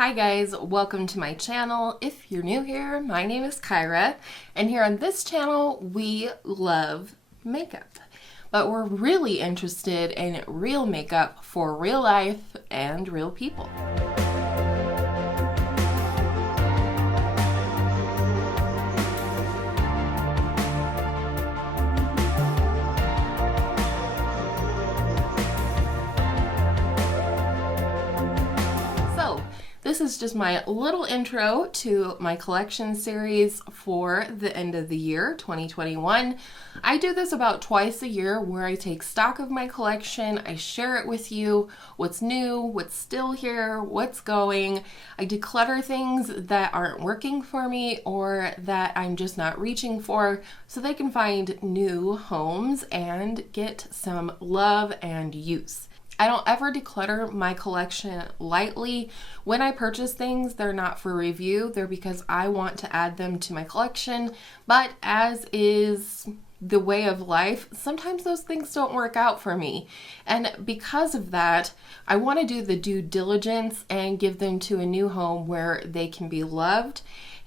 Hi guys, welcome to my channel. If you're new here, my name is Kyra, and here on this channel we love makeup. But we're really interested in real makeup for real life and real people. This is just my little intro to my collection series for the end of the year, 2021. I do this about twice a year where I take stock of my collection, I share it with you, what's new, what's still here, what's going. I declutter things that aren't working for me or that I'm just not reaching for so they can find new homes and get some love and use. I don't ever declutter my collection lightly. When I purchase things, they're not for review. They're because I want to add them to my collection. But as is the way of life, sometimes those things don't work out for me. And because of that, I want to do the due diligence and give them to a new home where they can be loved.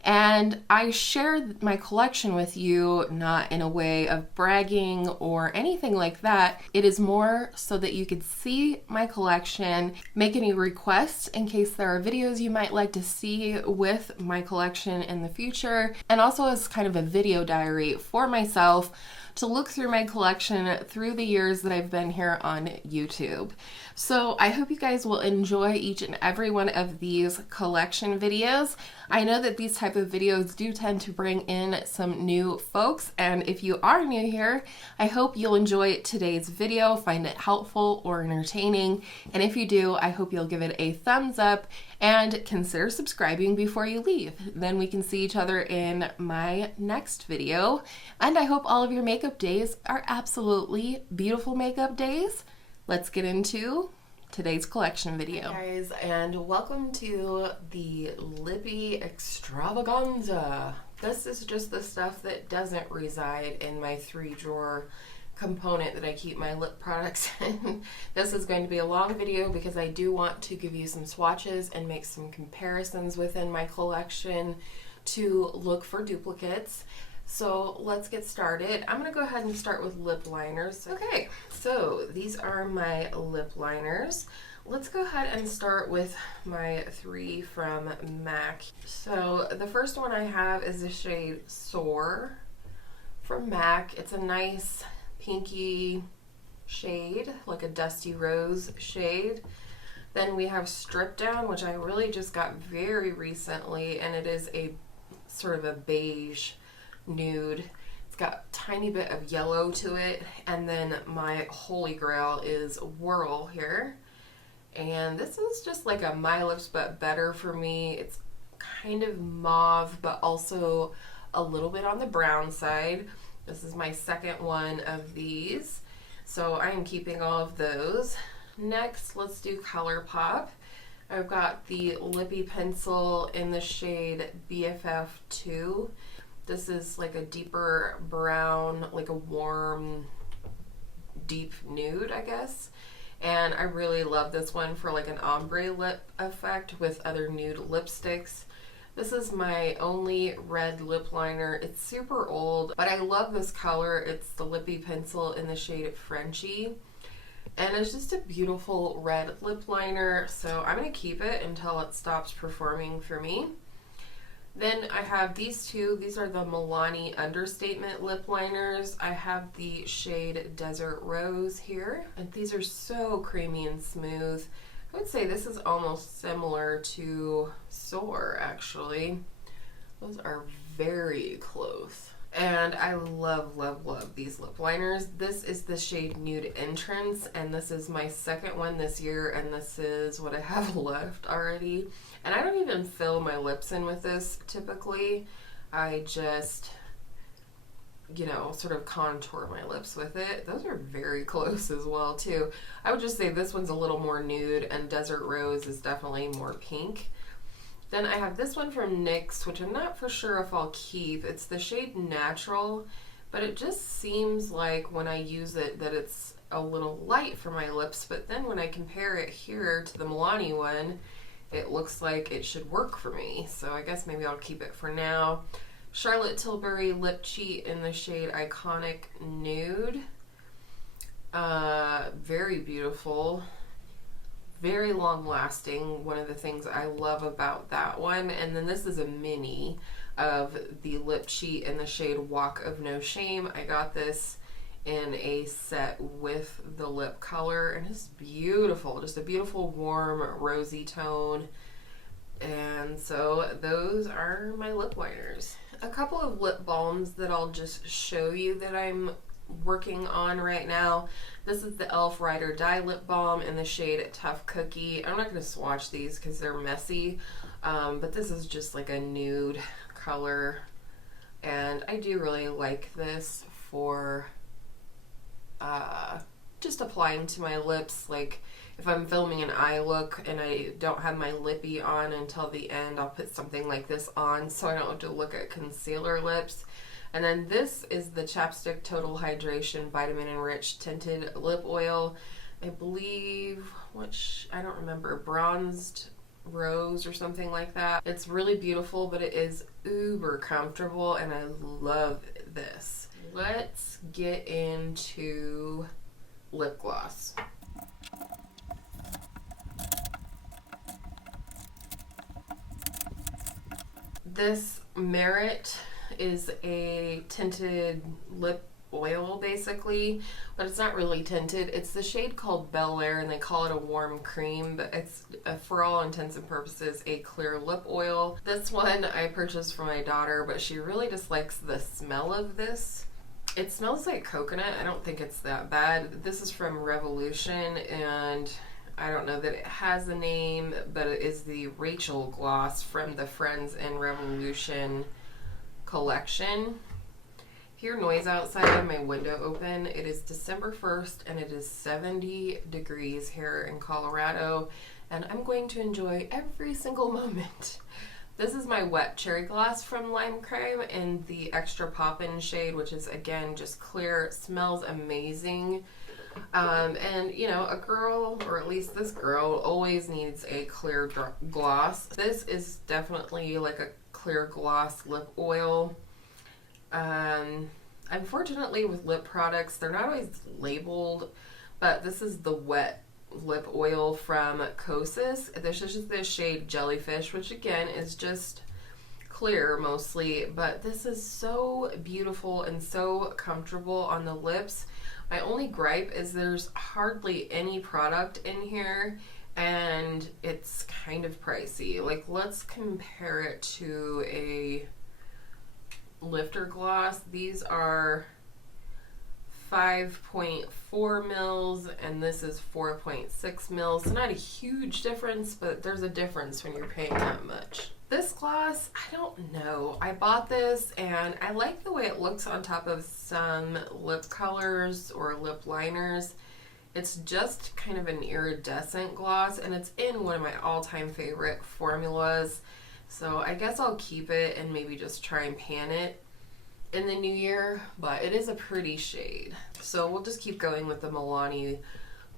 And I share my collection with you not in a way of bragging or anything like that. It is more so that you could see my collection, make any requests in case there are videos you might like to see with my collection in the future, and also as kind of a video diary for myself to look through my collection through the years that I've been here on YouTube. So I hope you guys will enjoy each and every one of these collection videos. I know that these type of videos do tend to bring in some new folks, and if you are new here, I hope you'll enjoy today's video, find it helpful or entertaining, and if you do, I hope you'll give it a thumbs up and consider subscribing before you leave. Then we can see each other in my next video, and I hope all of your makeup days are absolutely beautiful makeup days. Let's get into today's collection video. Hi guys, and welcome to the Lippie extravaganza. This is just the stuff that doesn't reside in my 3-drawer component that I keep my lip products in. This is going to be a long video because I do want to give you some swatches and make some comparisons within my collection to look for duplicates. So let's get started. I'm going to go ahead and start with lip liners. Okay, so these are my lip liners. Let's go ahead and start with my 3 from MAC. So the first one I have is the shade Soar from MAC. It's a nice pinky shade, like a dusty rose shade. Then we have Strip Down, which I really just got very recently, and it is a sort of a beige nude. It's got a tiny bit of yellow to it, and then my holy grail is Whirl here, and this is just like a My Lips but better for me. It's kind of mauve but also a little bit on the brown side. This is my second one of these, so I am keeping all of those. Next, let's do ColourPop. I've got the Lippie pencil in the shade BFF2. This is like a deeper brown, like a warm, deep nude, I guess. And I really love this one for like an ombre lip effect with other nude lipsticks. This is my only red lip liner. It's super old, but I love this color. It's the Lippie pencil in the shade Frenchie. And it's just a beautiful red lip liner, so I'm going to keep it until it stops performing for me. Then I have these two. These are the Milani Understatement lip liners. I have the shade Desert Rose here, and these are so creamy and smooth. I would say this is almost similar to Soar, actually. Those are very close. And I love, love, love these lip liners. This is the shade Nude Entrance, and this is my second one this year, and this is what I have left already. And I don't even fill my lips in with this typically. I just, you know, sort of contour my lips with it. Those are very close as well too. I would just say this one's a little more nude, and Desert Rose is definitely more pink. Then I have this one from NYX, which I'm not for sure if I'll keep. It's the shade Natural, but it just seems like when I use it that it's a little light for my lips, but then when I compare it here to the Milani one, it looks like it should work for me. So I guess maybe I'll keep it for now. Charlotte Tilbury Lip Cheat in the shade Iconic Nude. Very beautiful. Very long lasting. One of the things I love about that one. And then this is a mini of the Lip Cheat in the shade Walk of No Shame. I got this in a set with the lip color, and it's beautiful. Just a beautiful warm rosy tone. And so those are my lip liners. A couple of lip balms that I'll just show you that I'm working on right now. This is the e.l.f. Ride or Die Lip Balm in the shade Tough Cookie. I'm not going to swatch these because they're messy, but this is just like a nude color, and I do really like this for just applying to my lips. Like if I'm filming an eye look and I don't have my Lippie on until the end, I'll put something like this on so I don't have to look at concealer lips. And then this is the Chapstick Total Hydration Vitamin Enriched Tinted Lip Oil. I believe, I don't remember, Bronzed Rose or something like that. It's really beautiful, but it is uber comfortable, and I love this. Let's get into lip gloss. This Merit is a tinted lip oil basically, but it's not really tinted. It's the shade called Bel Air, and they call it a warm cream, but it's for all intents and purposes a clear lip oil. This one I purchased for my daughter, but she really dislikes the smell of this. It smells like coconut. I don't think it's that bad. This is from Revolution, and I don't know that it has a name, but it is the Rachel gloss from the Friends and Revolution collection. Hear noise outside. I have my window open. It is December 1st and it is 70 degrees here in Colorado, and I'm going to enjoy every single moment. This is my wet cherry gloss from Lime Creme in the Extra Poppin' shade, which is again just clear. It smells amazing. And you know, a girl, or at least this girl, always needs a clear gloss. This is definitely like a clear gloss lip oil. Unfortunately with lip products, they're not always labeled, but this is the wet lip oil from Kosas. This is just the shade Jellyfish, which again is just clear mostly, but this is so beautiful and so comfortable on the lips. My only gripe is there's hardly any product in here, and it's kind of pricey. Like, let's compare it to a lifter gloss. These are 5.4 mils and this is 4.6 mils. So not a huge difference, but there's a difference when you're paying that much. This gloss, I don't know. I bought this and I like the way it looks on top of some lip colors or lip liners. It's just kind of an iridescent gloss, and it's in one of my all-time favorite formulas. So I guess I'll keep it and maybe just try and pan it in the new year, but it is a pretty shade. So we'll just keep going with the Milani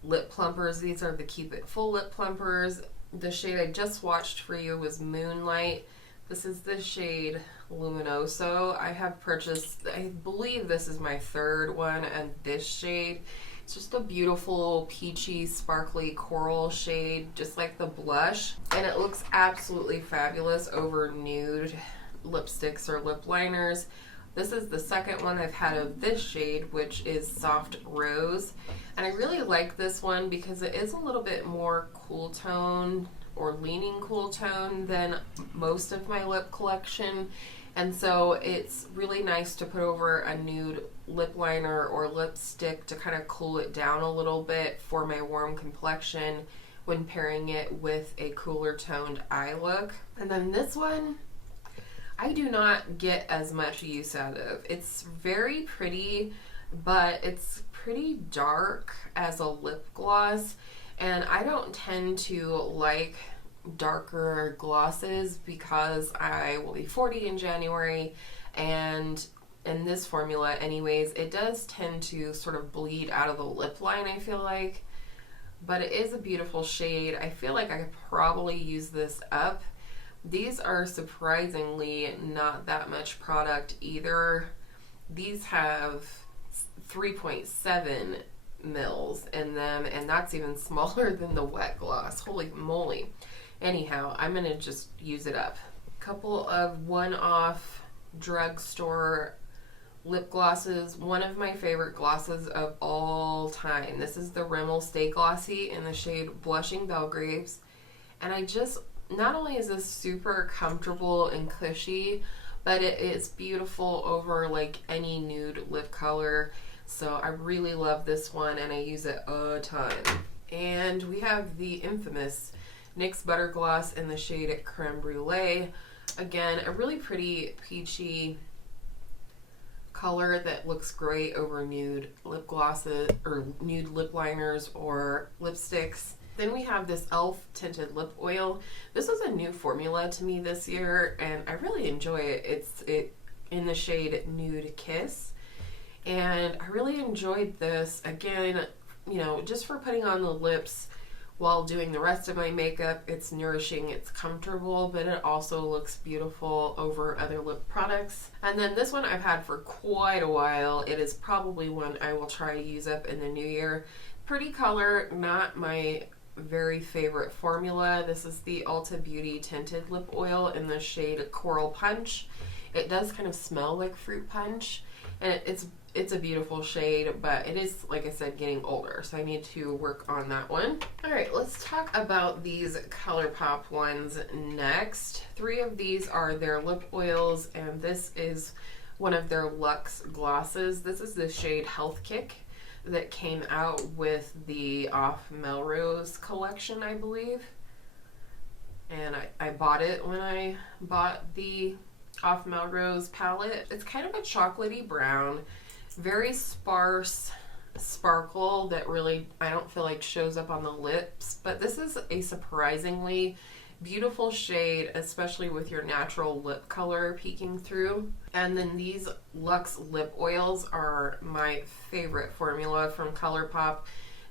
lip plumpers. These are the Keep It Full lip plumpers. The shade I just swatched for you was Moonlight. This is the shade Luminoso. I have purchased, I believe this is my third one, and this shade, it's just a beautiful peachy sparkly coral shade, just like the blush, and it looks absolutely fabulous over nude lipsticks or lip liners. This is the second one I've had of this shade, which is Soft Rose, and I really like this one because it is a little bit more cool tone or leaning cool tone than most of my lip collection, and so it's really nice to put over a nude lip liner or lipstick to kind of cool it down a little bit for my warm complexion when pairing it with a cooler toned eye look. And then this one, I do not get as much use out of. It's very pretty, but it's pretty dark as a lip gloss, and I don't tend to like darker glosses because I will be 40 in January, and in this formula anyways, it does tend to sort of bleed out of the lip line, I feel like. but it is a beautiful shade. I feel like I could probably use this up. These are surprisingly not that much product either. These have 3.7 mils in them, and that's even smaller than the wet gloss. Holy moly. Anyhow, I'm gonna just use it up. Couple of one-off drugstore lip glosses. One of my favorite glosses of all time. This is the Rimmel Stay Glossy in the shade Blushing Belgraves. And I just, not only is this super comfortable and cushy, but it is beautiful over like any nude lip color. So I really love this one and I use it a ton. And we have the infamous NYX Butter Gloss in the shade Creme Brulee. Again, a really pretty peachy color that looks great over nude lip glosses or nude lip liners or lipsticks. Then we have this e.l.f. tinted lip oil. This is a new formula to me this year and I really enjoy it. It's in the shade Nude Kiss. And I really enjoyed this, again, you know, just for putting on the lips while doing the rest of my makeup. It's nourishing, it's comfortable, but it also looks beautiful over other lip products. And then this one I've had for quite a while. It is probably one I will try to use up in the new year. Pretty color, not my very favorite formula. This is the Ulta Beauty Tinted Lip Oil in the shade Coral Punch. It does kind of smell like fruit punch, and it's a beautiful shade, but it is, like I said, getting older, so I need to work on that one. All right, let's talk about these ColourPop ones next. 3 of these are their lip oils, and this is one of their Luxe glosses. This is the shade Health Kick that came out with the Off Melrose collection, I believe. And I bought it when I bought the Off Melrose palette. It's kind of a chocolatey brown, very sparse sparkle that really I don't feel like shows up on the lips, but this is a surprisingly beautiful shade, especially with your natural lip color peeking through. And then these Luxe lip oils are my favorite formula from ColourPop.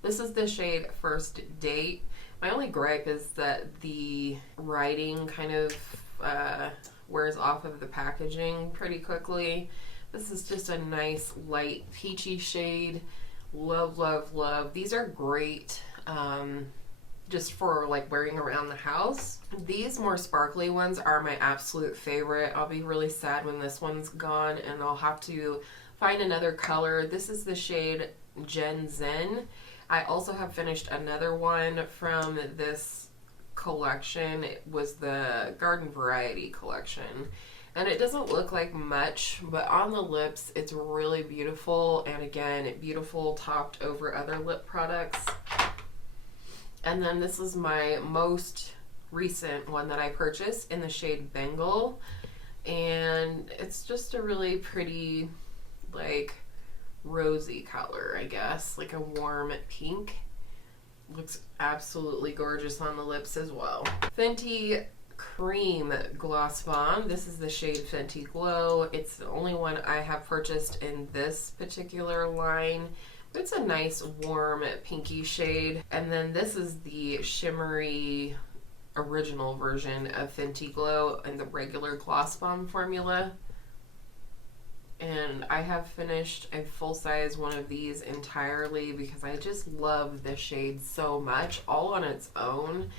This is the shade First Date. My only gripe is that the writing kind of wears off of the packaging pretty quickly. This is just a nice light peachy shade. Love, love, love. These are great just for like wearing around the house. These more sparkly ones are my absolute favorite. I'll be really sad when this one's gone and I'll have to find another color. This is the shade Gen Zen. I also have finished another one from this collection. It was the Garden Variety collection. And it doesn't look like much, but on the lips, it's really beautiful. And again, beautiful topped over other lip products. And then this is my most recent one that I purchased in the shade Bengal. And it's just a really pretty, like, rosy color, I guess. Like a warm pink. Looks absolutely gorgeous on the lips as well. Fenty Cream Gloss Bomb. This is the shade Fenty Glow. It's the only one I have purchased in this particular line. It's a nice warm pinky shade. And then this is the shimmery original version of Fenty Glow in the regular Gloss Bomb formula. And I have finished a full-size one of these entirely because I just love this shade so much, all on its own.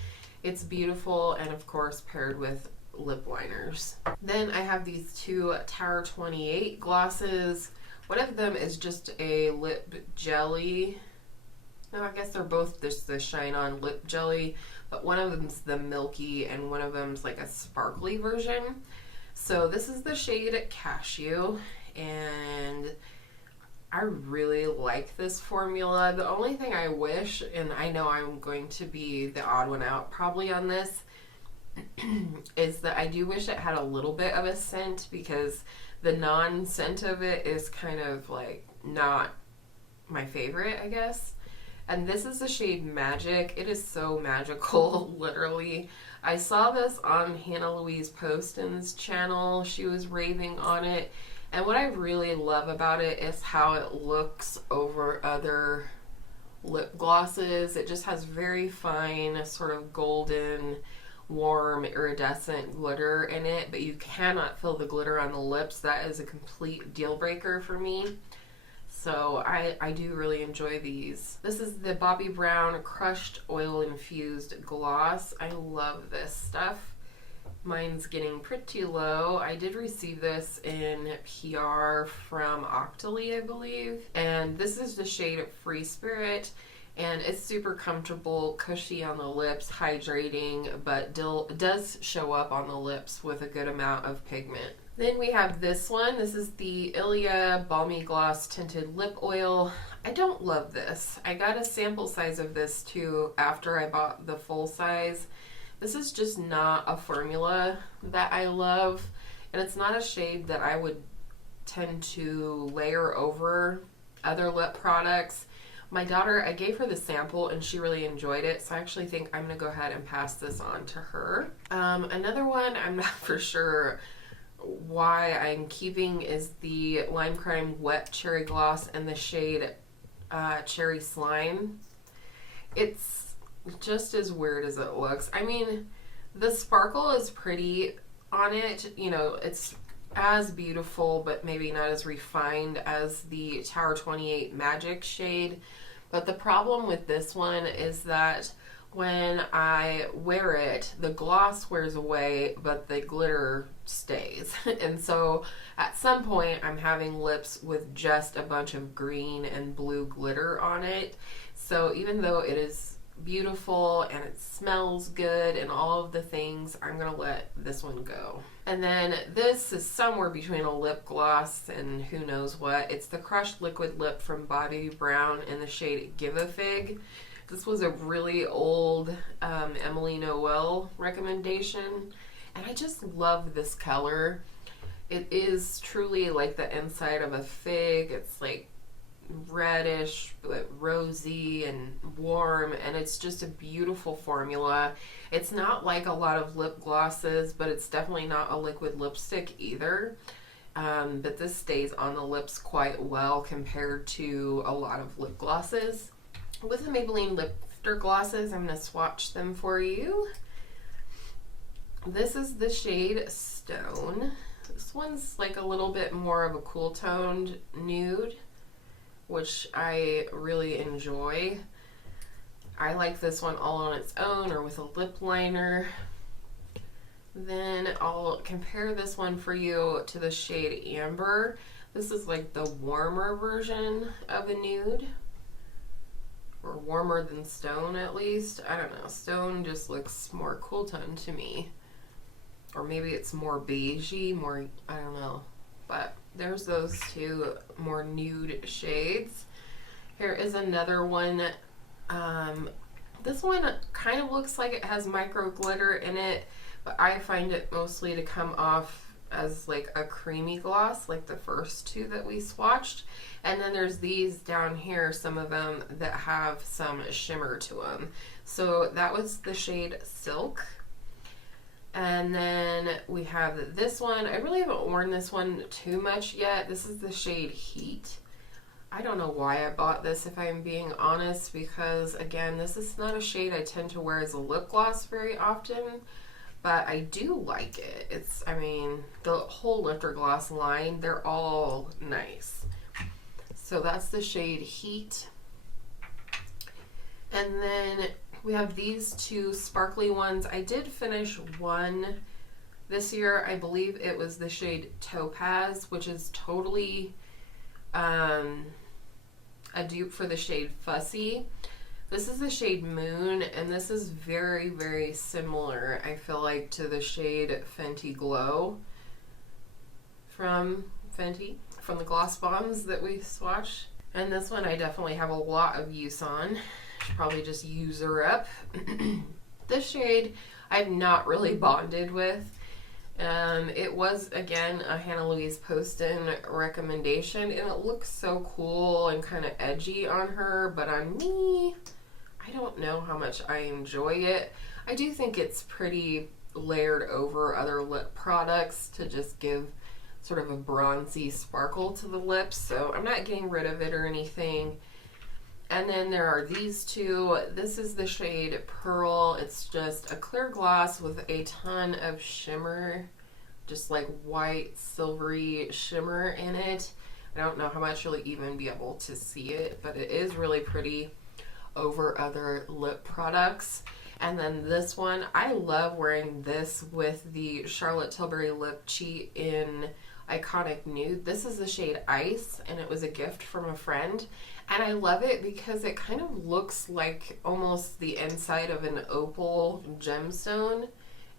It's beautiful, and of course paired with lip liners. Then I have these 2 Tower 28 glosses. One of them is just a lip jelly. No, I guess they're both just the Shine On lip jelly, but one of them's the milky and one of them's like a sparkly version. So this is the shade Cashew, and I really like this formula. The only thing I wish, and I know I'm going to be the odd one out probably on this, is that I do wish it had a little bit of a scent, because the non-scent of it is kind of like not my favorite, I guess. And this is the shade Magic. It is so magical, literally. I saw this on Hannah Louise Poston's channel. She was raving on it. And what I really love about it is how it looks over other lip glosses. It just has very fine, sort of golden, warm, iridescent glitter in it, but you cannot feel the glitter on the lips. That is a complete deal breaker for me. So I do really enjoy these. This is the Bobbi Brown Crushed Oil Infused Gloss. I love this stuff. Mine's getting pretty low. I did receive this in PR from Octoly, I believe. And this is the shade Free Spirit. And it's super comfortable, cushy on the lips, hydrating, but does show up on the lips with a good amount of pigment. Then we have this one. This is the Ilia Balmy Gloss Tinted Lip Oil. I don't love this. I got a sample size of this too after I bought the full size. This is just not a formula that I love, and it's not a shade that I would tend to layer over other lip products. My daughter, I gave her the sample and she really enjoyed it, so I actually think I'm going to go ahead and pass this on to her. Another one I'm not for sure why I'm keeping is the Lime Crime Wet Cherry Gloss in the shade Cherry Slime. It's just as weird as it looks. I mean, the sparkle is pretty on it. You know, it's as beautiful, but maybe not as refined as the Tower 28 Magic shade. But the problem with this one is that when I wear it, the gloss wears away, but the glitter stays. And so at some point, I'm having lips with just a bunch of green and blue glitter on it. So even though it is beautiful and it smells good and all of the things, I'm gonna let this one go. And then this is somewhere between a lip gloss and who knows what. It's the Crushed Liquid Lip from Bobbi Brown in the shade Give a Fig. This was a really old Emily Noel recommendation, and I just love this color. It is truly like the inside of a fig. It's like reddish but rosy and warm, and it's just a beautiful formula. It's not like a lot of lip glosses, but it's definitely not a liquid lipstick either. But this stays on the lips quite well compared to a lot of lip glosses. With the Maybelline Lifter glosses, I'm going to swatch them for you. This is the shade Stone. This one's like a little bit more of a cool toned nude, which I really enjoy. I like this one all on its own or with a lip liner. Then I'll compare this one for you to the shade Amber. This is like the warmer version of a nude, or warmer than Stone at least. I don't know. Stone just looks more cool toned to me. Or maybe it's more beigey, more, I don't know. But there's those two more nude shades. Here is another one. This one kind of looks like it has micro glitter in it, but I find it mostly to come off as like a creamy gloss, like the first two that we swatched. And then there's these down here, some of them that have some shimmer to them. So that was the shade Silk. And then we have this one. I really haven't worn this one too much yet. This is the shade Heat. I don't know why I bought this, if I'm being honest, because again, this is not a shade I tend to wear as a lip gloss very often, but I do like it. It's, I mean, the whole Lifter Gloss line, they're all nice. So that's the shade Heat. And then we have these two sparkly ones. I did finish one this year. I believe it was the shade Topaz, which is totally a dupe for the shade Fussy. This is the shade Moon, and this is very, very similar, I feel like, to the shade Fenty Glow from Fenty, from the Gloss Bombs that we swatched. And this one I definitely have a lot of use on. Should probably just use her up. This shade I've not really bonded with. It was, again, a Hannah Louise Poston recommendation, and it looks so cool and kind of edgy on her, but on me, I don't know how much I enjoy it. I do think it's pretty layered over other lip products to just give sort of a bronzy sparkle to the lips, so I'm not getting rid of it or anything. And then there are these two. This is the shade Pearl. It's just a clear gloss with a ton of shimmer, just like white silvery shimmer in it. I don't know how much you'll even be able to see it, but it is really pretty over other lip products. And then this one, I love wearing this with the Charlotte Tilbury Lip Cheat in Iconic Nude. This is the shade Ice, and it was a gift from a friend. And I love it because it kind of looks like almost the inside of an opal gemstone.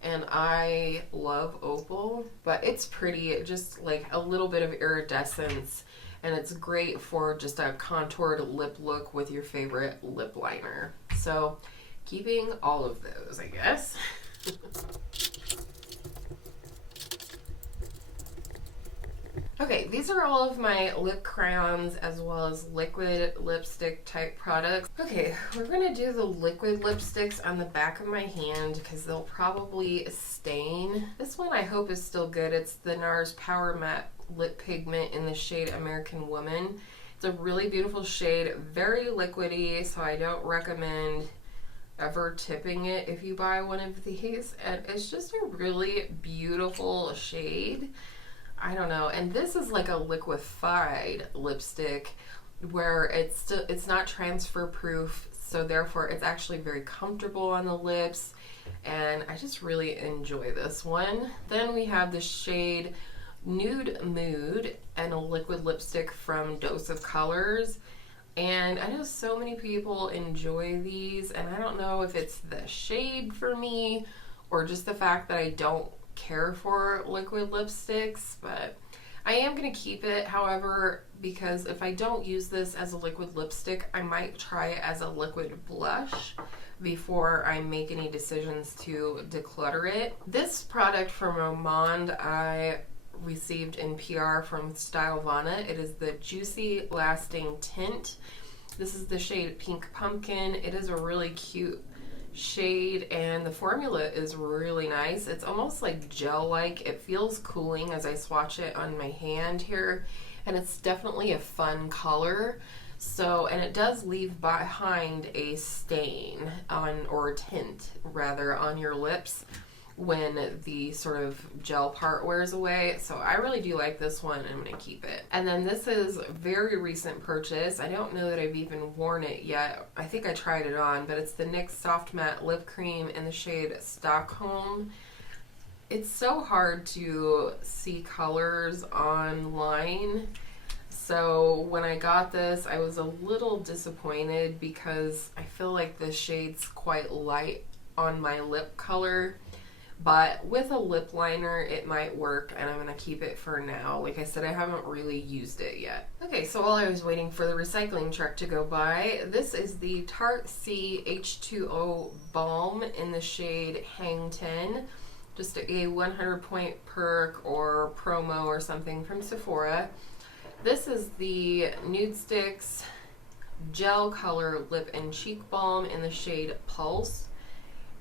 And I love opal, but it's pretty, just like a little bit of iridescence. And it's great for just a contoured lip look with your favorite lip liner. So keeping all of those, I guess. Okay, these are all of my lip crayons as well as liquid lipstick type products. Okay, we're gonna do the liquid lipsticks on the back of my hand because they'll probably stain. This one I hope is still good. It's the NARS Power Matte Lip Pigment in the shade American Woman. It's a really beautiful shade, very liquidy, so I don't recommend ever tipping it if you buy one of these. And it's just a really beautiful shade. I don't know, and this is like a liquefied lipstick where it's not transfer proof, so therefore it's actually very comfortable on the lips, and I just really enjoy this one. Then we have the shade Nude Mood and a liquid lipstick from Dose of Colors, and I know so many people enjoy these, and I don't know if it's the shade for me or just the fact that I don't care for liquid lipsticks, but I am going to keep it. However, because if I don't use this as a liquid lipstick, I might try it as a liquid blush before I make any decisions to declutter it. This product from Romand I received in PR from Stylovana. It is the Juicy Lasting Tint. This is the shade Pink Pumpkin. It is a really cute shade, and the formula is really nice. It's almost like gel-like. It feels cooling as I swatch it on my hand here, and it's definitely a fun color. So, and it does leave behind a stain on, or tint rather, on your lips when the sort of gel part wears away. So I really do like this one, and I'm gonna keep it. And then this is a very recent purchase. I don't know that I've even worn it yet. I think I tried it on, but it's the NYX Soft Matte Lip Cream in the shade Stockholm. It's so hard to see colors online. So when I got this, I was a little disappointed because I feel like the shade's quite light on my lip color. But with a lip liner, it might work, and I'm going to keep it for now. Like I said, I haven't really used it yet. Okay, so while I was waiting for the recycling truck to go by, this is the Tarte C H2O Balm in the shade Hang 10. Just a 100 point perk or promo or something from Sephora. This is the Nude Stix Gel Color Lip and Cheek Balm in the shade Pulse.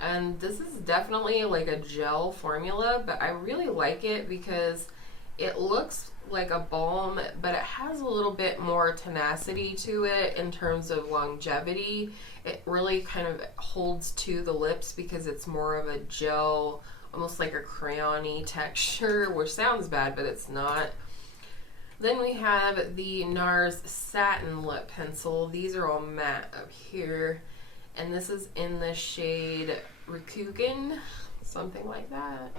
And this is definitely like a gel formula, but I really like it because it looks like a balm, but it has a little bit more tenacity to it in terms of longevity. It really kind of holds to the lips because it's more of a gel, almost like a crayon-y texture, which sounds bad, but it's not. Then we have the NARS Satin Lip Pencil. These are all matte up here. And this is in the shade Rikugan, something like that.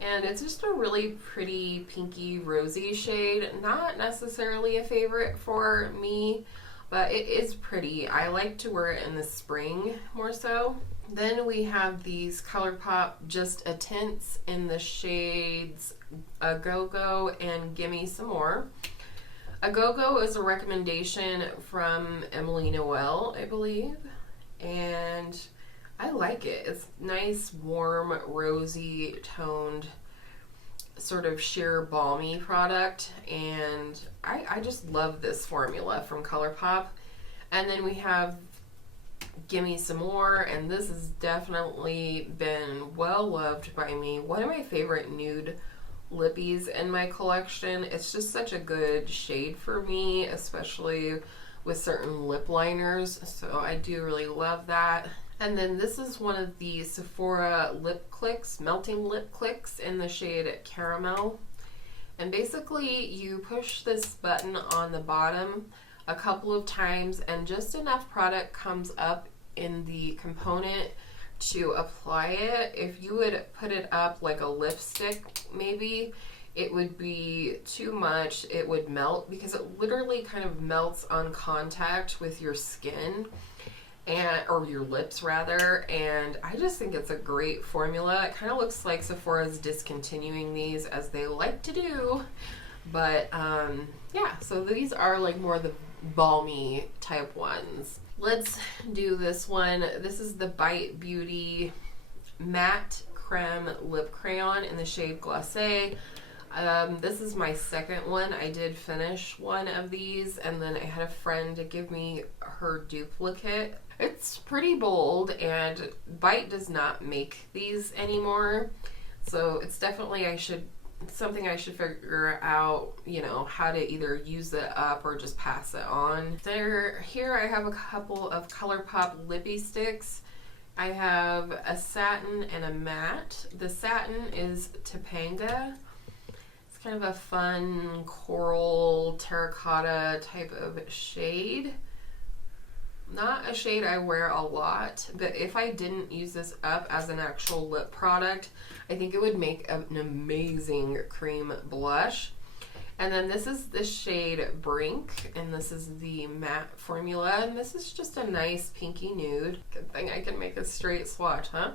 And it's just a really pretty pinky rosy shade. Not necessarily a favorite for me, but it is pretty. I like to wear it in the spring more so. Then we have these ColourPop Just a Tints in the shades A Go-Go and Gimme Some More. A Go-Go is a recommendation from Emily Noel, I believe. And I like it. It's nice, warm, rosy toned, sort of sheer balmy product, and I just love this formula from ColourPop. And then we have Gimme Some More, and this has definitely been well loved by me. One of my favorite nude lippies in my collection. It's just such a good shade for me, especially with certain lip liners, so I do really love that. And then this is one of the Sephora lip clicks, melting lip clicks in the shade Caramel. And basically you push this button on the bottom a couple of times and just enough product comes up in the component to apply it. If you would put it up like a lipstick maybe, it would be too much. It would melt because it literally kind of melts on contact with your skin. Or your lips rather, and I just think it's a great formula. It kind of looks like Sephora's discontinuing these as they like to do, but yeah, so these are like more the balmy type ones. Let's do this one. This is the Bite Beauty Matte Creme Lip Crayon in the shade Glacé. This is my second one. I did finish one of these and then I had a friend give me her duplicate. It's pretty bold and Bite does not make these anymore. So it's definitely something I should figure out, you know, how to either use it up or just pass it on. Here I have a couple of ColourPop Lippie sticks. I have a satin and a matte. The satin is Topanga. It's kind of a fun coral terracotta type of shade. Not a shade I wear a lot, but if I didn't use this up as an actual lip product, I think it would make an amazing cream blush. And then this is the shade Brink, and this is the matte formula, and this is just a nice pinky nude. Good thing I can make a straight swatch, huh?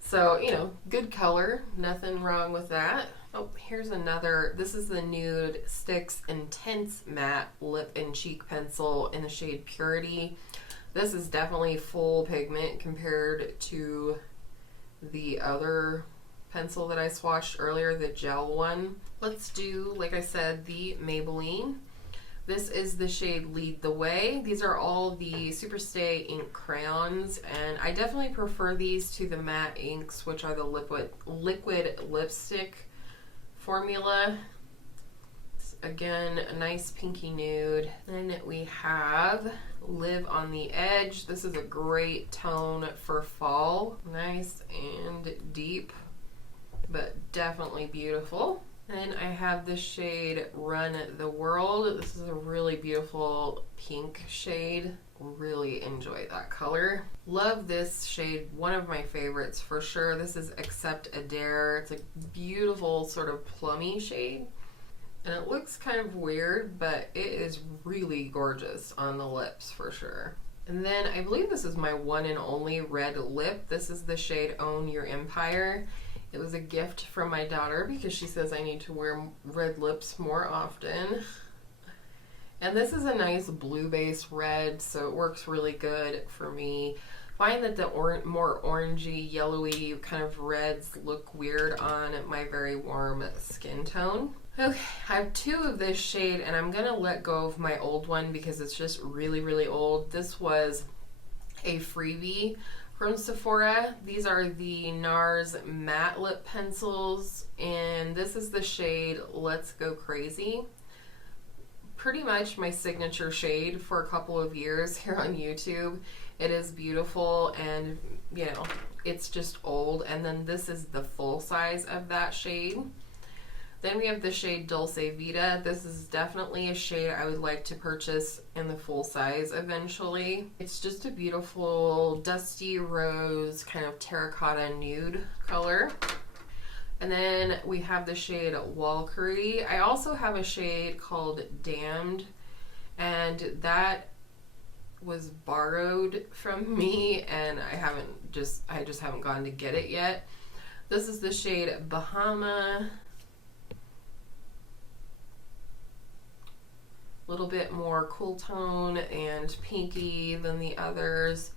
So, you know, good color, nothing wrong with that. Oh, here's another. This is the nude Stix Intense Matte Lip and Cheek Pencil in the shade Purity. This is definitely full pigment compared to the other pencil that I swatched earlier, the gel one. Let's do, like I said, the Maybelline. This is the shade Lead the Way. These are all the Superstay ink crayons, and I definitely prefer these to the matte inks, which are the liquid lipstick formula. Again, a nice pinky nude. Then we have Live on the Edge. This is a great tone for fall. Nice and deep, but definitely beautiful. Then I have the shade Run the World. This is a really beautiful pink shade. Really enjoy that color. Love this shade, one of my favorites for sure. This is Accept a Dare. It's a beautiful sort of plummy shade. And it looks kind of weird, but it is really gorgeous on the lips for sure. And then I believe this is my one and only red lip. This is the shade Own Your Empire. It was a gift from my daughter because she says I need to wear red lips more often. And this is a nice blue base red, so it works really good for me. Find that the more orangey, yellowy kind of reds look weird on my very warm skin tone. Okay, I have two of this shade and I'm gonna let go of my old one because it's just really, really old. This was a freebie from Sephora. These are the NARS matte lip pencils, and this is the shade Let's Go Crazy. Pretty much my signature shade for a couple of years here on YouTube. It is beautiful and, you know, it's just old. And then this is the full size of that shade. Then we have the shade Dulce Vita. This is definitely a shade I would like to purchase in the full size eventually. It's just a beautiful dusty rose kind of terracotta nude color. And then we have the shade Walkyrie. I also have a shade called Damned, and that was borrowed from me and I just haven't gone to get it yet. This is the shade Bahama. Little bit more cool tone and pinky than the others.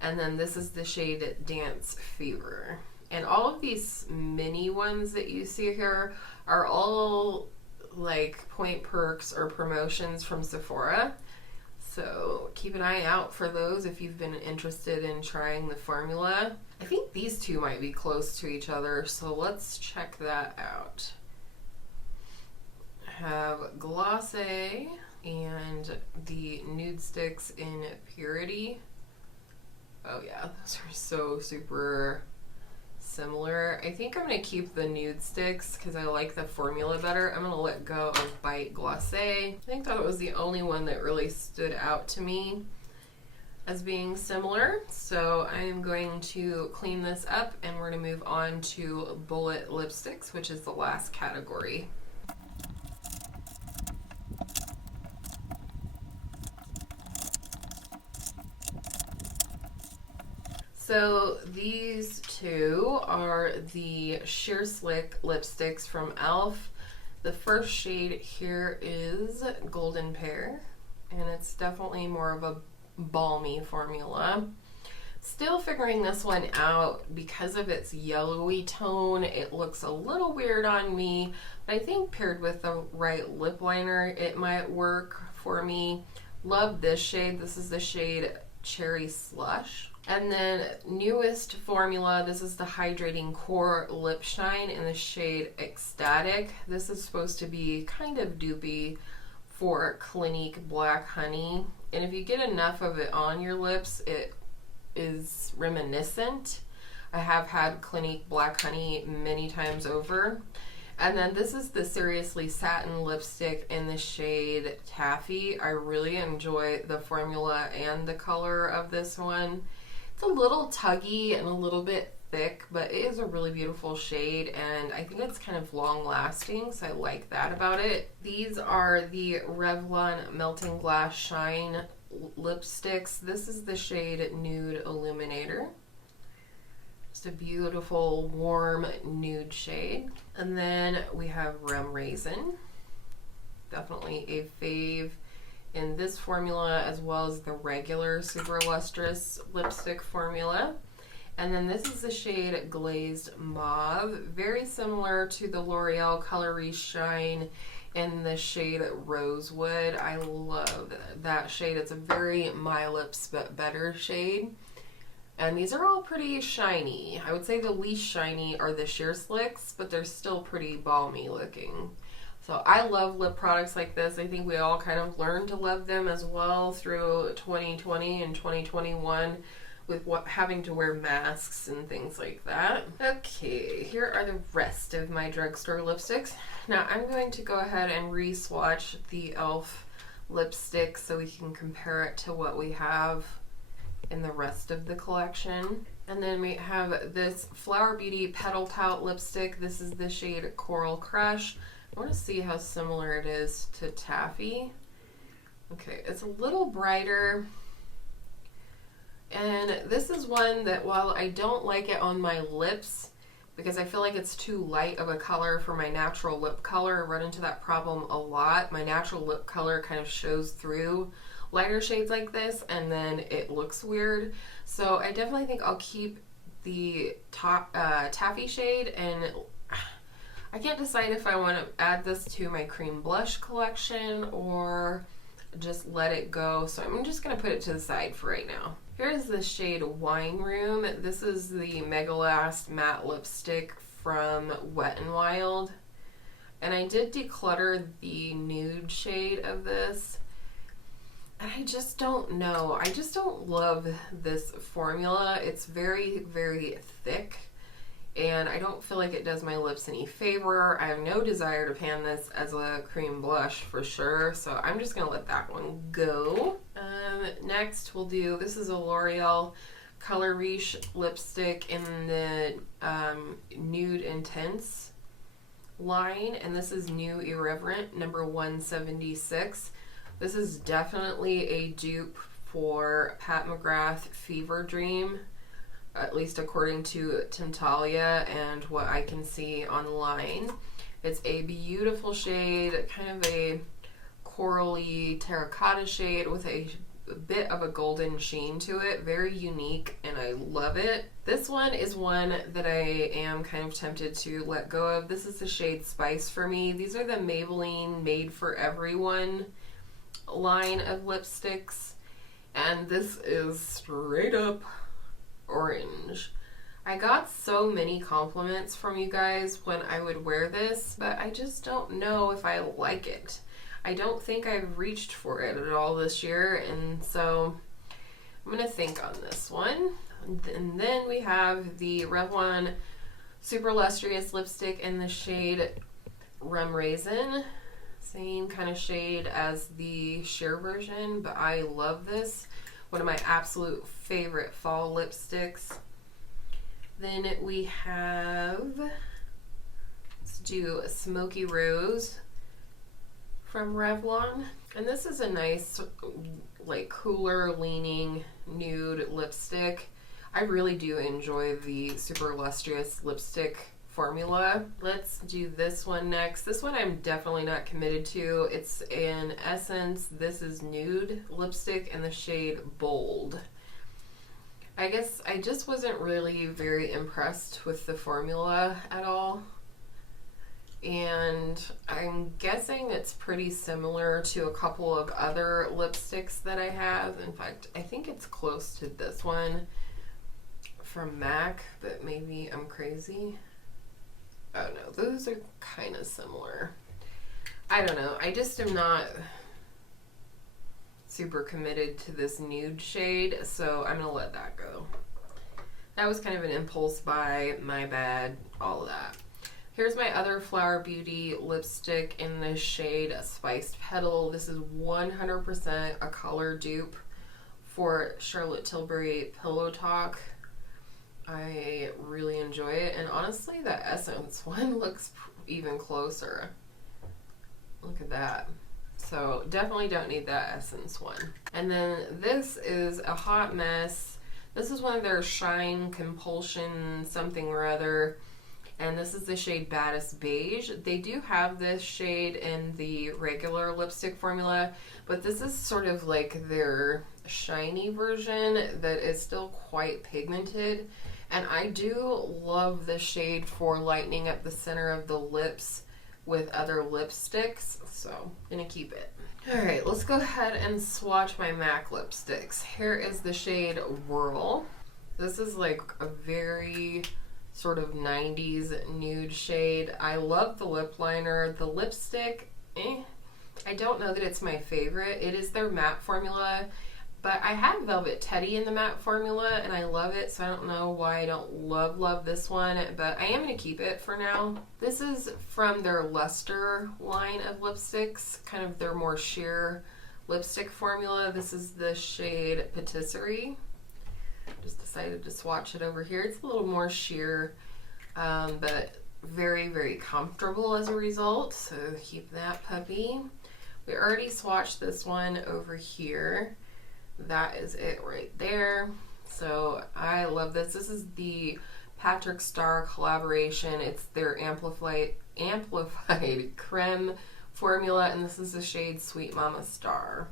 And then this is the shade Dance Fever. And all of these mini ones that you see here are all like point perks or promotions from Sephora. So keep an eye out for those if you've been interested in trying the formula. I think these two might be close to each other, so let's check that out. I have Glacé, and the Nude Stix in Purity. Oh yeah, those are so super similar. I think I'm going to keep the Nude Stix because I like the formula better. I'm going to let go of Bite Glacé. I think that was the only one that really stood out to me as being similar. So I am going to clean this up and we're going to move on to Bullet Lipsticks, which is the last category. So these two are the Sheer Slick lipsticks from e.l.f. The first shade here is Golden Pear, and it's definitely more of a balmy formula. Still figuring this one out because of its yellowy tone. It looks a little weird on me, but I think paired with the right lip liner, it might work for me. Love this shade. This is the shade Cherry Slush. And then newest formula, this is the Hydrating Core Lip Shine in the shade Ecstatic. This is supposed to be kind of dupey for Clinique Black Honey. And if you get enough of it on your lips, it is reminiscent. I have had Clinique Black Honey many times over. And then this is the SRSLY Satin lipstick in the shade Taffy. I really enjoy the formula and the color of this one. It's a little tuggy and a little bit thick, but it is a really beautiful shade, and I think it's kind of long lasting, so I like that about it. These are the Revlon Melting Glass Shine lipsticks. This is the shade Nude Illuminator. Just a beautiful warm nude shade. And then we have Rum Raisin. Definitely a fave in this formula, as well as the regular Super Lustrous lipstick formula. And then this is the shade Glazed Mauve, very similar to the L'Oreal Color Riche Shine in the shade Rosewood. I love that shade. It's a very My Lips but better shade. And these are all pretty shiny. I would say the least shiny are the Sheer Slicks, but they're still pretty balmy looking. So I love lip products like this. I think we all kind of learned to love them as well through 2020 and 2021 with having to wear masks and things like that. Okay, here are the rest of my drugstore lipsticks. Now I'm going to go ahead and re-swatch the e.l.f. lipstick so we can compare it to what we have in the rest of the collection. And then we have this Flower Beauty Petal Pout lipstick. This is the shade Coral Crush. I want to see how similar it is to Taffy. Okay, it's a little brighter. And this is one that while I don't like it on my lips, because I feel like it's too light of a color for my natural lip color, I run into that problem a lot. My natural lip color kind of shows through lighter shades like this, and then it looks weird. So I definitely think I'll keep the Taffy shade, and I can't decide if I want to add this to my cream blush collection or just let it go. So I'm just going to put it to the side for right now. Here's the shade Wine Room. This is the Mega Last matte lipstick from Wet n Wild. And I did declutter the nude shade of this. And I just don't know. I just don't love this formula. It's very, very thick. And I don't feel like it does my lips any favor. I have no desire to pan this as a cream blush for sure, so I'm just gonna let that one go. Next we'll do, this is a L'Oreal Color Riche lipstick in the Nude Intense line, and this is New Irreverent, number 176. This is definitely a dupe for Pat McGrath Fever Dream, at least according to Tintalia and what I can see online. It's a beautiful shade, kind of a corally terracotta shade with a bit of a golden sheen to it. Very unique, and I love it. This one is one that I am kind of tempted to let go of. This is the shade Spice for me. These are the Maybelline Made for Everyone line of lipsticks, and this is straight up orange. I got so many compliments from you guys when I would wear this, but I just don't know if I like it. I don't think I've reached for it at all this year, and so I'm gonna think on this one. And then we have the Revlon Super Lustrous lipstick in the shade Rum Raisin. Same kind of shade as the sheer version, but I love this. One of my absolute favorite fall lipsticks. Then we have, let's do a Smoky Rose from Revlon. And this is a nice, like, cooler leaning nude lipstick. I really do enjoy the Super Lustrous lipstick formula. Let's do this one next. This one I'm definitely not committed to. It's in Essence. This is nude lipstick in the shade Bold. I guess I just wasn't really very impressed with the formula at all. And I'm guessing it's pretty similar to a couple of other lipsticks that I have. In fact, I think it's close to this one from MAC, but maybe I'm crazy. Oh no, those are kind of similar. I don't know. I just am not super committed to this nude shade, so I'm gonna let that go. That was kind of an impulse buy, my bad, all of that. Here's my other Flower Beauty lipstick in the shade Spiced Petal. This is 100% a color dupe for Charlotte Tilbury Pillow Talk. I really enjoy it, and honestly the Essence one looks even closer. Look at that. So definitely don't need that Essence one. And then this is a hot mess. This is one of their Shine Compulsion something or other, and this is the shade Baddest Beige. They do have this shade in the regular lipstick formula, but this is sort of like their shiny version that is still quite pigmented. And I do love this shade for lightening up the center of the lips with other lipsticks, so I'm gonna keep it. Alright, let's go ahead and swatch my MAC lipsticks. Here is the shade Whirl. This is like a very sort of 90s nude shade. I love the lip liner. The lipstick, I don't know that it's my favorite. It is their matte formula. But I have Velvet Teddy in the matte formula, and I love it, so I don't know why I don't love this one, but I am going to keep it for now. This is from their Lustre line of lipsticks, kind of their more sheer lipstick formula. This is the shade Patisserie. Just decided to swatch it over here. It's a little more sheer, but very, very comfortable as a result, so keep that puppy. We already swatched this one over here. That is it right there. So I love this. This is the Patrick Starrr collaboration. It's their amplified creme formula, and this is the shade Sweet Mama Star.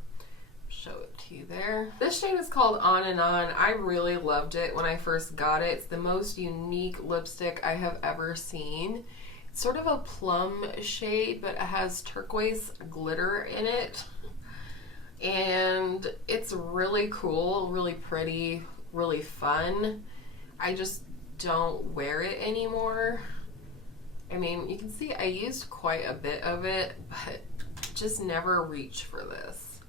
Show it to you there. This shade is called On and On. I really loved it when I first got it. It's the most unique lipstick I have ever seen. It's sort of a plum shade, but it has turquoise glitter in it. And it's really cool, really pretty, really fun. I just don't wear it anymore. I mean, you can see I used quite a bit of it, but just never reach for this.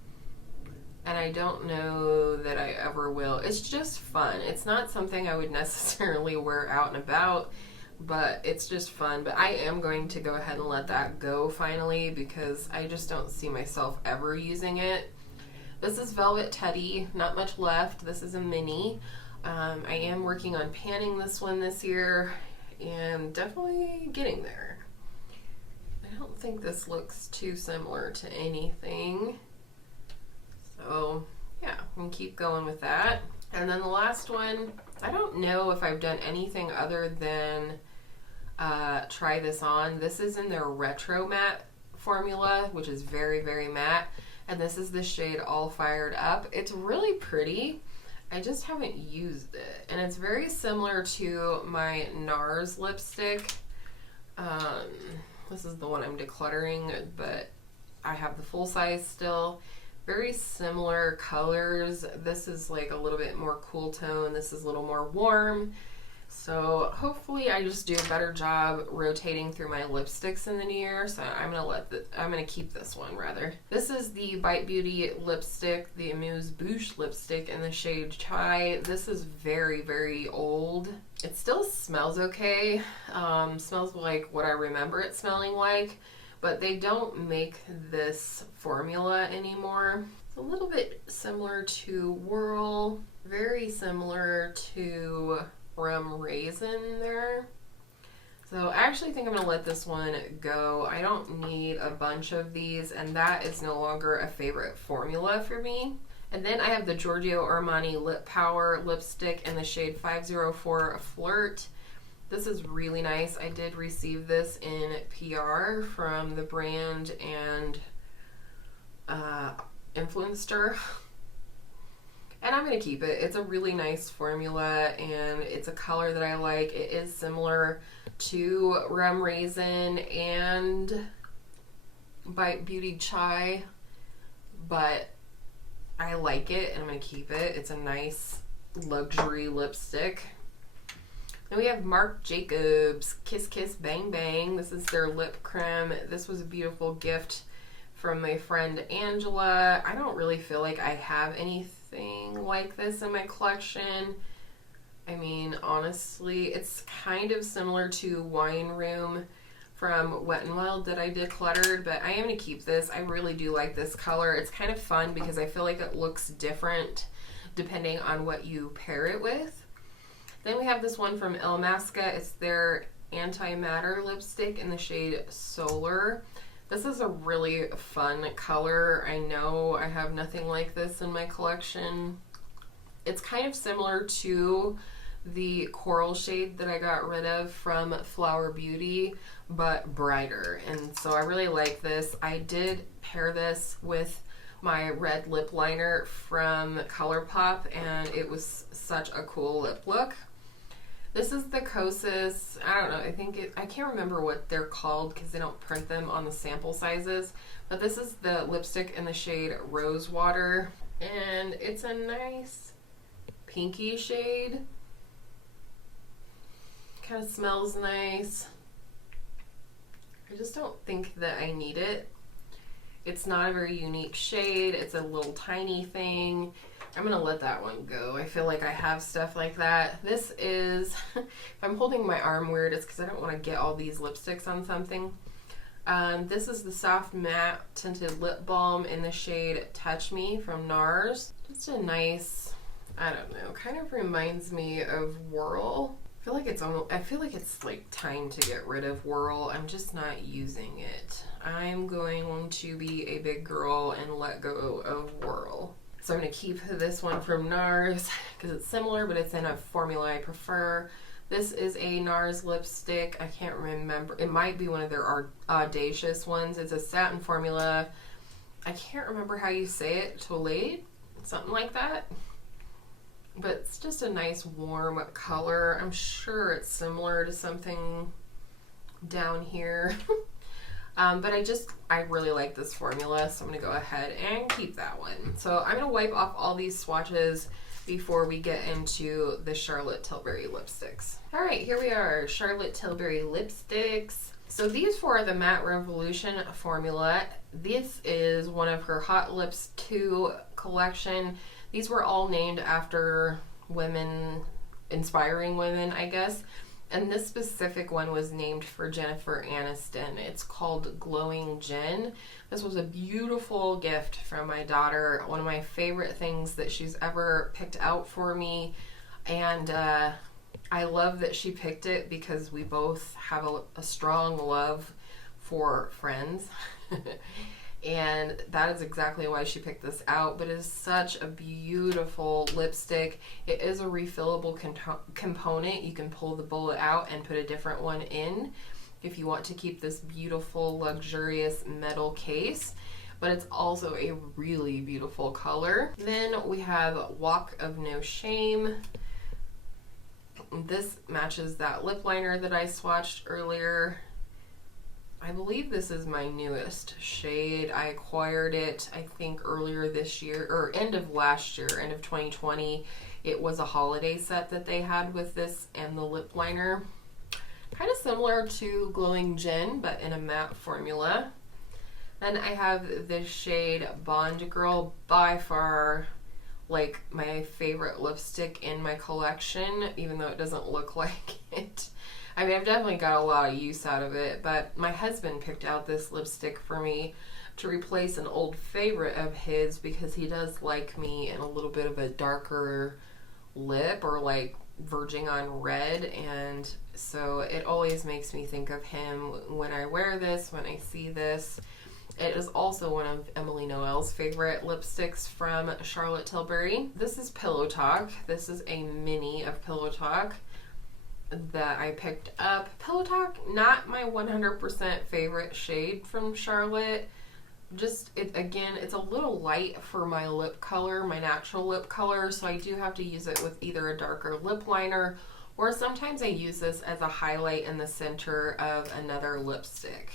And I don't know that I ever will. It's just fun. It's not something I would necessarily wear out and about, but it's just fun. But I am going to go ahead and let that go finally, because I just don't see myself ever using it. This is Velvet Teddy, not much left. This is a mini. I am working on panning this one this year, and definitely getting there. I don't think this looks too similar to anything. So yeah, I'm gonna keep going with that. And then the last one, I don't know if I've done anything other than try this on. This is in their Retro Matte formula, which is very, very matte. And this is the shade All Fired Up. It's really pretty. I just haven't used it. And it's very similar to my NARS lipstick. This is the one I'm decluttering, but I have the full size still. Very similar colors. This is like a little bit more cool tone. This is a little more warm. So hopefully I just do a better job rotating through my lipsticks in the new year. So I'm gonna keep this one rather. This is the Bite Beauty lipstick, the Amuse Bouche lipstick in the shade Chai. This is very, very old. It still smells okay. Smells like what I remember it smelling like, but they don't make this formula anymore. It's a little bit similar to Whirl, very similar to Creme Raisin there. So I actually think I'm going to let this one go. I don't need a bunch of these, and that is no longer a favorite formula for me. And then I have the Giorgio Armani Lip Power lipstick in the shade 504 Flirt. This is really nice. I did receive this in PR from the brand and Influencer. And I'm going to keep it. It's a really nice formula, and it's a color that I like. It is similar to Creme Raisin and Bite Beauty Chai, but I like it, and I'm going to keep it. It's a nice luxury lipstick. Then we have Marc Jacobs Kiss Kiss Bang Bang. This is their lip creme. This was a beautiful gift from my friend Angela. I don't really feel like I have anything like this in my collection. I mean, honestly, it's kind of similar to Wine Room from Wet n Wild that I decluttered, but I am going to keep this. I really do like this color. It's kind of fun because I feel like it looks different depending on what you pair it with. Then we have this one from Illamasque. It's their Antimatter lipstick in the shade Solar. This is a really fun color. I know I have nothing like this in my collection. It's kind of similar to the coral shade that I got rid of from Flower Beauty, but brighter. And so I really like this. I did pair this with my red lip liner from ColourPop, and it was such a cool lip look. This is the Kosas, I don't know, I can't remember what they're called because they don't print them on the sample sizes, but this is the lipstick in the shade Rosewater, and it's a nice pinky shade. Kind of smells nice. I just don't think that I need it. It's not a very unique shade. It's a little tiny thing. I'm gonna let that one go. I feel like I have stuff like that. This is, if I'm holding my arm weird, it's because I don't want to get all these lipsticks on something. This is the Soft Matte Tinted Lip Balm in the shade Touch Me from NARS. Just a nice, I don't know, kind of reminds me of Whirl. I feel like it's like time to get rid of Whirl. I'm just not using it. I'm going to be a big girl and let go of Whirl. So I'm going to keep this one from NARS because it's similar, but it's in a formula I prefer. This is a NARS lipstick. I can't remember. It might be one of their audacious ones. It's a satin formula. I can't remember how you say it. Toilette? Something like that. But it's just a nice warm color. I'm sure it's similar to something down here. But I really like this formula, so I'm going to go ahead and keep that one. So I'm going to wipe off all these swatches before we get into the Charlotte Tilbury lipsticks. All right, here we are, Charlotte Tilbury lipsticks. So these four are the Matte Revolution formula. This is one of her Hot Lips 2 collection. These were all named after women, inspiring women, I guess. And this specific one was named for Jennifer Aniston. It's called Glowing Jen. This was a beautiful gift from my daughter. One of my favorite things that she's ever picked out for me. And I love that she picked it because we both have a strong love for Friends. And that is exactly why she picked this out, but it is such a beautiful lipstick. It is a refillable component. You can pull the bullet out and put a different one in if you want to keep this beautiful, luxurious metal case, but it's also a really beautiful color. Then we have Walk of No Shame. This matches that lip liner that I swatched earlier. I believe this is my newest shade. I acquired it, I think, earlier this year, or end of last year, end of 2020. It was a holiday set that they had with this and the lip liner. Kind of similar to Glowing Gin, but in a matte formula. Then I have this shade Bond Girl, by far like my favorite lipstick in my collection, even though it doesn't look like it. I mean, I've definitely got a lot of use out of it, but my husband picked out this lipstick for me to replace an old favorite of his because he does like me in a little bit of a darker lip, or like verging on red, and so it always makes me think of him when I wear this, when I see this. It is also one of Emily Noel's favorite lipsticks from Charlotte Tilbury. This is Pillow Talk. This is a mini of Pillow Talk that I picked up. Pillow Talk, not my 100% favorite shade from Charlotte. Just, again, it's a little light for my lip color, my natural lip color, so I do have to use it with either a darker lip liner, or sometimes I use this as a highlight in the center of another lipstick.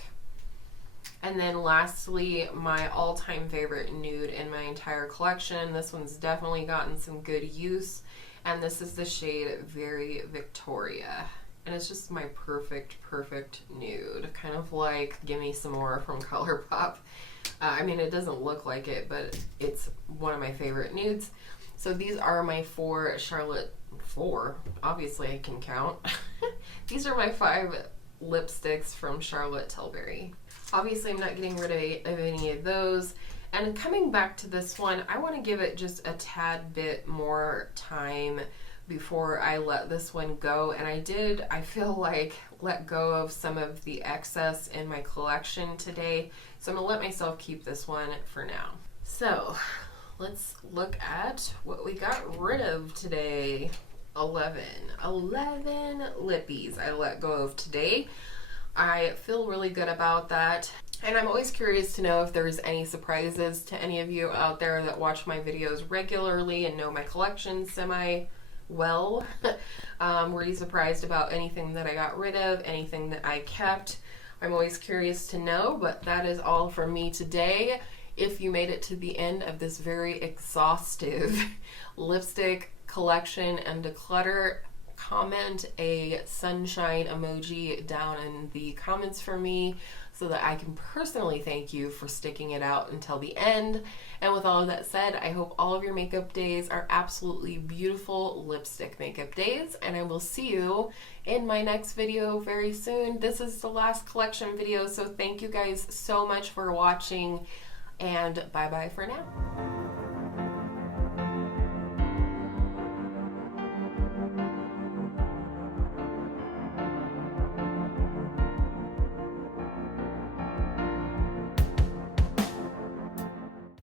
And then lastly, my all-time favorite nude in my entire collection. This one's definitely gotten some good use, and this is the shade Very Victoria. And it's just my perfect nude. Kind of like Gimme Some More from ColourPop. I mean, it doesn't look like it, but it's one of my favorite nudes. So these are my four, obviously I can count. These are my 5 lipsticks from Charlotte Tilbury. Obviously I'm not getting rid of any of those. And coming back to this one, I want to give it just a tad bit more time before I let this one go. And I feel like, let go of some of the excess in my collection today. So I'm going to let myself keep this one for now. So let's look at what we got rid of today. 11 Lippies I let go of today. I feel really good about that. And I'm always curious to know if there's any surprises to any of you out there that watch my videos regularly and know my collection semi-well. Were you surprised about anything that I got rid of, anything that I kept? I'm always curious to know, but that is all from me today. If you made it to the end of this very exhaustive lipstick collection and declutter, comment a sunshine emoji down in the comments for me so that I can personally thank you for sticking it out until the end. And with all of that said, I hope all of your makeup days are absolutely beautiful lipstick makeup days, and I will see you in my next video very soon. This is the last collection video, so thank you guys so much for watching, and bye bye for now.